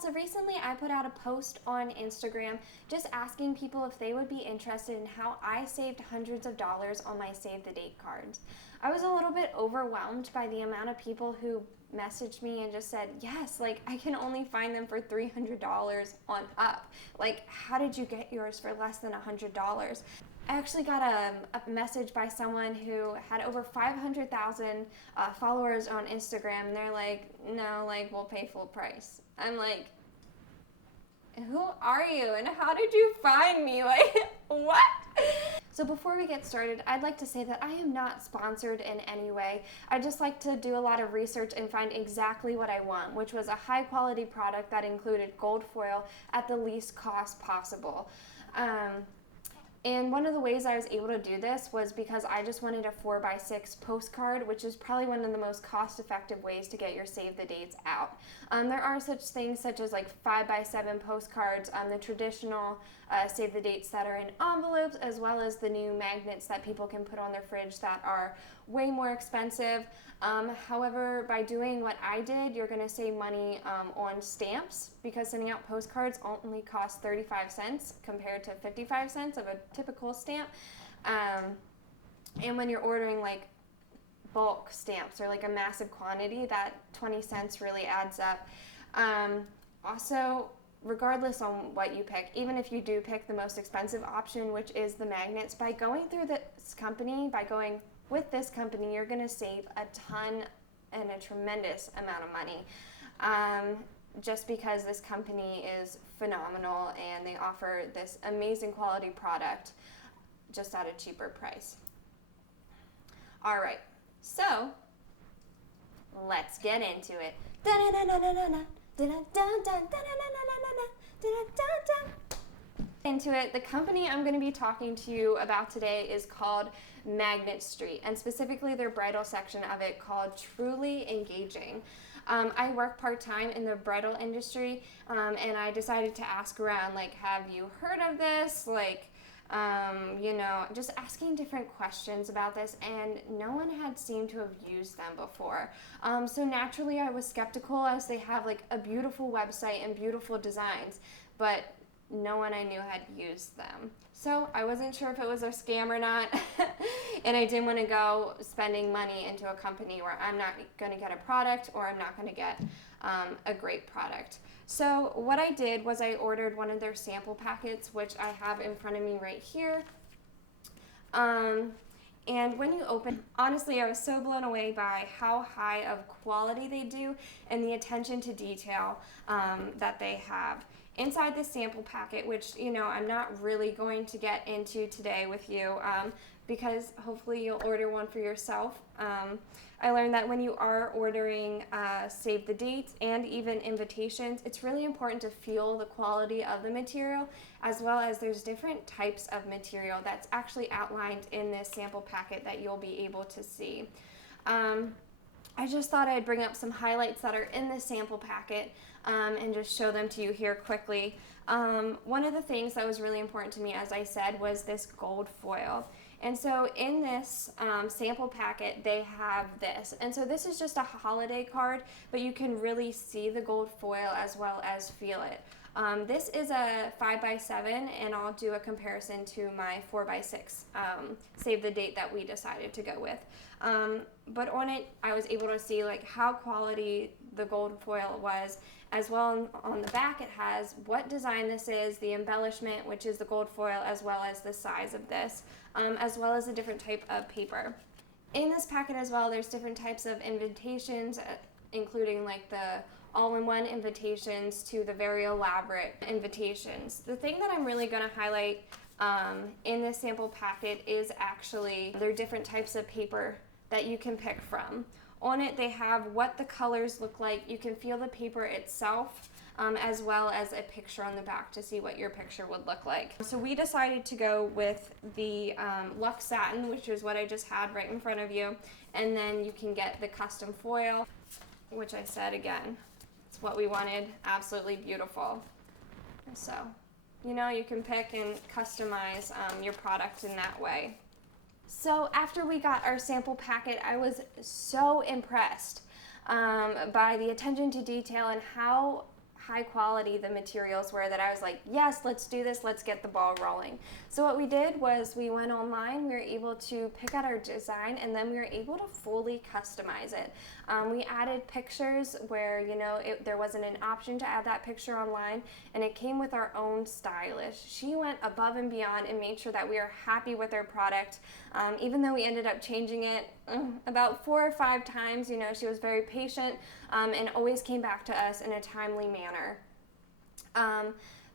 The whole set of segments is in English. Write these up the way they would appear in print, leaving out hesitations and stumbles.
so recently I put out a post on Instagram just asking people if they would be interested in how I saved hundreds of dollars on my save the date cards. I was a little bit overwhelmed by the amount of people who messaged me and just said, yes, like I can only find them for $300 on up. Like, how did you get yours for less than $100? I actually got a message by someone who had over 500,000 followers on Instagram, and they're like, no, like, we'll pay full price. I'm like, who are you and how did you find me? Like, what? So before we get started, I'd like to say that I am not sponsored in any way. I just like to do a lot of research and find exactly what I want, which was a high quality product that included gold foil at the least cost possible. And one of the ways I was able to do this was because I just wanted a 4x6 postcard, which is probably one of the most cost-effective ways to get your save the dates out. There are such things such as like 5x7 postcards, the traditional save the dates that are in envelopes, as well as the new magnets that people can put on their fridge that are way more expensive. However, by doing what I did, you're going to save money on stamps, because sending out postcards only costs 35 cents compared to 55 cents of a typical stamp. And when you're ordering like bulk stamps or like a massive quantity, that 20 cents really adds up. Also, regardless on what you pick, even if you do pick the most expensive option, which is the magnets, by going with this company, you're going to save a ton and a tremendous amount of money, just because this company is phenomenal and they offer this amazing quality product just at a cheaper price. All right, so let's get into it. Into it, the company I'm going to be talking to you about today is called Magnet Street, and specifically their bridal section of it called Truly Engaging. I work part-time in the bridal industry, and I decided to ask around, like, have you heard of this? Like, just asking different questions about this, and no one had seemed to have used them before. So naturally I was skeptical, as they have like a beautiful website and beautiful designs, but no one I knew had used them. So I wasn't sure if it was a scam or not, and I didn't want to go spending money into a company where I'm not going to get a product, or I'm not going to get a great product. So what I did was I ordered one of their sample packets, which I have in front of me right here. And when you open, honestly, I was so blown away by how high of quality they do and the attention to detail that they have. Inside this sample packet, which, I'm not really going to get into today with you, because hopefully you'll order one for yourself. I learned that when you are ordering save the dates and even invitations, it's really important to feel the quality of the material, as well as there's different types of material that's actually outlined in this sample packet that you'll be able to see. I just thought I'd bring up some highlights that are in this sample packet and just show them to you here quickly. One of the things that was really important to me, as I said, was this gold foil. And so in this sample packet, they have this. And so this is just a holiday card, but you can really see the gold foil as well as feel it. This is a 5x7, and I'll do a comparison to my 4x6 save the date that we decided to go with. But on it, I was able to see like how quality the gold foil was. As well, on the back it has what design this is, the embellishment, which is the gold foil, as well as the size of this, as well as a different type of paper. In this packet as well, there's different types of invitations, including like the all-in-one invitations to the very elaborate invitations. The thing that I'm really going to highlight in this sample packet is actually there are different types of paper that you can pick from. On it, they have what the colors look like. You can feel the paper itself, as well as a picture on the back to see what your picture would look like. So we decided to go with the Luxe Satin, which is what I just had right in front of you. And then you can get the custom foil, which I said again, it's what we wanted. Absolutely beautiful. So, you can pick and customize your product in that way. So after we got our sample packet, I was so impressed by the attention to detail and how high quality the materials were that I was like, yes, let's do this, let's get the ball rolling. So what we did was we went online, we were able to pick out our design, and then we were able to fully customize it. We added pictures where, you know, there wasn't an option to add that picture online, and it came with our own stylist. She went above and beyond and made sure that we are happy with our product. Even though we ended up changing it about 4 or 5 times, you know, she was very patient and always came back to us in a timely manner.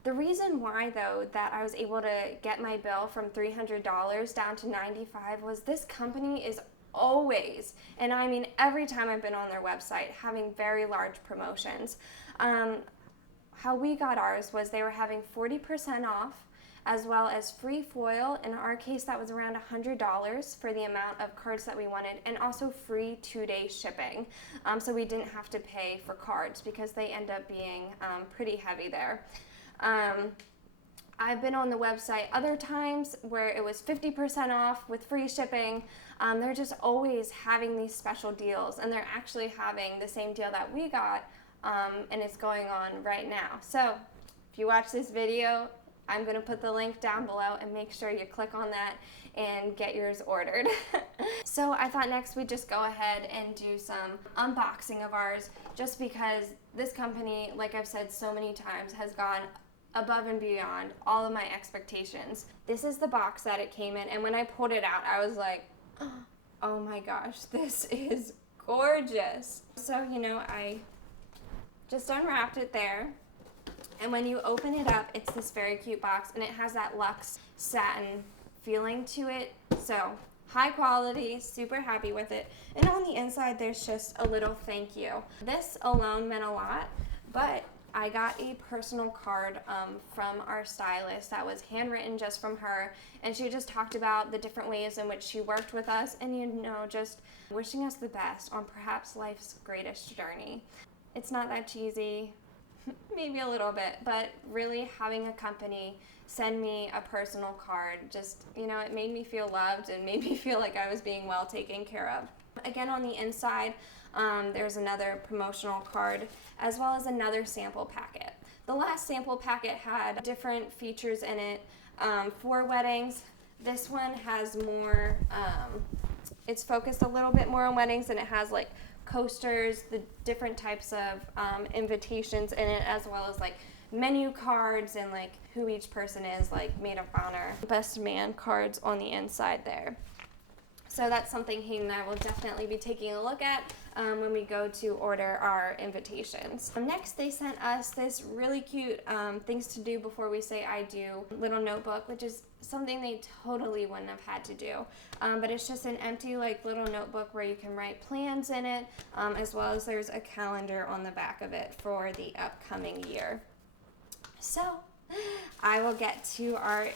The reason why, though, that I was able to get my bill from $300 down to $95 was this company is always, and I mean every time I've been on their website, having very large promotions. How we got ours was they were having 40% off, as well as free foil. In our case, that was around $100 for the amount of cards that we wanted, and also free 2-day shipping. So we didn't have to pay for cards because they end up being pretty heavy there. I've been on the website other times where it was 50% off with free shipping. They're just always having these special deals, and they're actually having the same deal that we got, and it's going on right now. So if you watch this video, I'm going to put the link down below, and make sure you click on that and get yours ordered. So I thought next we'd just go ahead and do some unboxing of ours, just because this company, like I've said so many times, has gone above and beyond all of my expectations. This is the box that it came in, and when I pulled it out, I was like, oh my gosh, this is gorgeous. So, you know, I just unwrapped it there. And when you open it up, it's this very cute box, and it has that luxe satin feeling to it. So high quality, super happy with it. And on the inside, there's just a little thank you. This alone meant a lot, but I got a personal card from our stylist that was handwritten just from her, and she just talked about the different ways in which she worked with us, and, you know, just wishing us the best on perhaps life's greatest journey. It's not that cheesy. Maybe a little bit, but really having a company send me a personal card, just, you know, it made me feel loved and made me feel like I was being well taken care of. Again, on the inside, there's another promotional card, as well as another sample packet. The last sample packet had different features in it for weddings. This one has more, it's focused a little bit more on weddings, and it has like coasters, the different types of invitations in it, as well as like menu cards and like who each person is, like maid of honor, best man cards on the inside there. So that's something Hayden and I will definitely be taking a look at when we go to order our invitations. Next, they sent us this really cute things to do before we say I do little notebook, which is something they totally wouldn't have had to do. But it's just an empty like little notebook where you can write plans in it, as well as there's a calendar on the back of it for the upcoming year. So I will get to our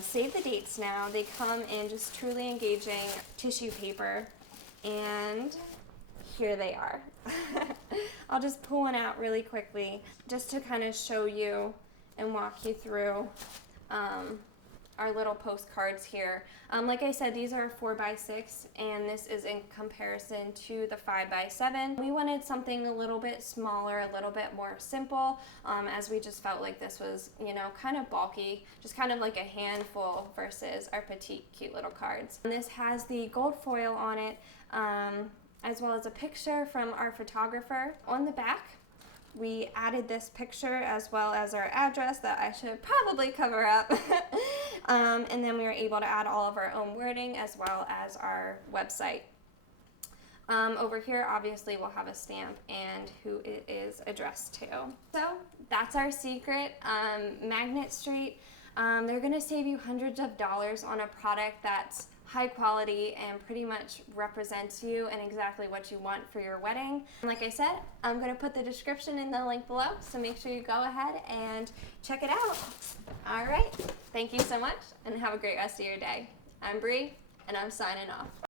save the dates now. They come in just truly engaging tissue paper, and here they are. I'll just pull one out really quickly just to kind of show you and walk you through our little postcards here. Like I said, these are 4x6, and this is in comparison to the 5x7. We wanted something a little bit smaller, a little bit more simple, as we just felt like this was, you know, kind of bulky, just kind of like a handful versus our petite, cute little cards. And this has the gold foil on it, as well as a picture from our photographer. On the back, we added this picture as well as our address that I should probably cover up. And then we were able to add all of our own wording as well as our website. Over here, obviously, we'll have a stamp and who it is addressed to. So that's our secret. Magnet Street, they're going to save you hundreds of dollars on a product that's high quality and pretty much represents you and exactly what you want for your wedding. Like I said, I'm going to put the description in the link below, so make sure you go ahead and check it out. All right, thank you so much, and have a great rest of your day. I'm Bree, and I'm signing off.